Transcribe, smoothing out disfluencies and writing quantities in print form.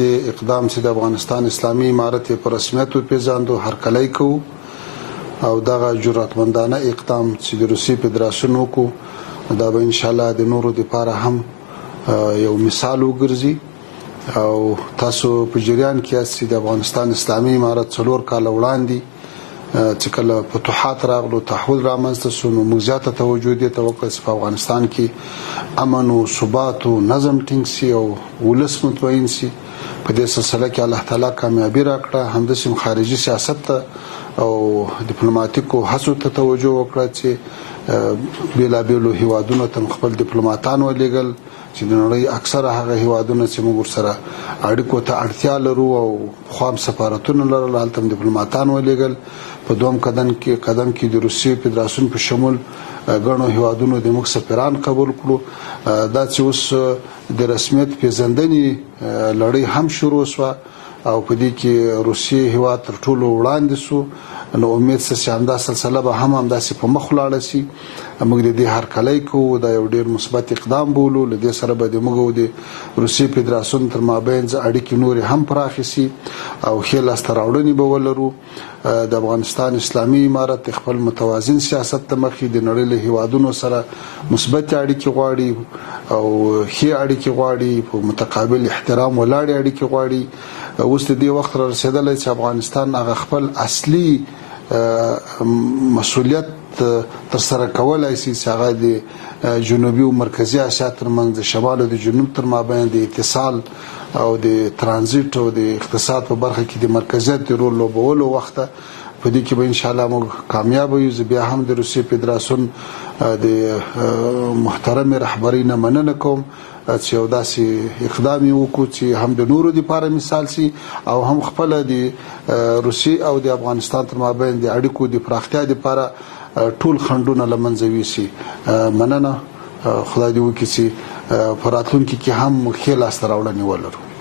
د اقدام چې د افغانستان اسلامي امارت په رسمیت وپېژاندو هرکلی کوو او دغه جرأتمندانه اقدام چې د روسیې فدراسیون وکړو دا به انشاءالله د نورو دپاره هم یو مثال وګرځي او تاسو په جریان کې یاست چې د افغانستان اسلامي امارت 4 کاله وړاندې چې کله فتوحات راغلو تحول رامنځته شو نو موږ زیاته توجه دې ته وکړه چې په افغانستان کې امن او ثبات او نظم ټینګ شي او ولس مطمئن شي په دې سلسله کې الله تعالی کامیابی راکړه همداسې خارجي سیاست ته او ډیپلوماټیکو هڅو ته توجه وکړه چې بیلابیلو هیوادونو ته خپل ډیپلوماټان ولېږل چې د نړۍ اکثره هغه هیوادونه چې موږ ورسره اړیکو ته اړتیا لرو او خام سفارتونه لرل هلته هم ډیپلوماټان ولېږل په دویم قدم کې د روسیې فدراسیون په شمول ګڼو هیوادونو د موږ سفیران قبول کړو دا چې اوس د رسمیت پیژندنې لړۍ هم شروع شوه او په دې کې روسیې هیواد تر ټولو وړاندې شو نو امید څه چې همدا سلسله به هم همداسې په مخ ولاړه شي موږ د دې هرکلی کوو دا یو ډېر مثبت اقدام بولو له دې سره به د موږ او د روسیې فدراسیون تر مابین اړیکې نورې هم پراخې شي او ښې لاسته راوړنې به ولرو د افغانستان اسلامي امارت خپل متوازن سیاست ته مخې د نړۍ له هیوادونو سره مثبت اړیکې غواړي او ښې اړیکې غواړي په متقابل احترام ولاړې اړیکې غواړي اوس د دې وخت را رسېدلی چې افغانستان هغه خپل اصلي مسؤلیت ترسره کولی شي چې هغه د جنوبي او مرکزي اسیا ترمنځ د شمال او د جنوب تر مابین د اتصال او د ترانزیت او د اقتصاد په برخه کې د مرکزیت رول لوبولو وخت په دې کې به انشاءالله موږ کامیاب یو بیا هم د روسیې فدراسیون د محترم رهبرۍ نه مننه کوم چې یو داسې اقدام یې وکړو چې هم د نورو دپاره مثال شي او هم خپله د روسیې او د افغانستان تر مابین د اړیکو د پراختیا دپاره ټول خنډونه له منځه یوسي مننه خدای دې وکړي چې په راتلونکي کې هم ښې لاسته راوړنې ولرو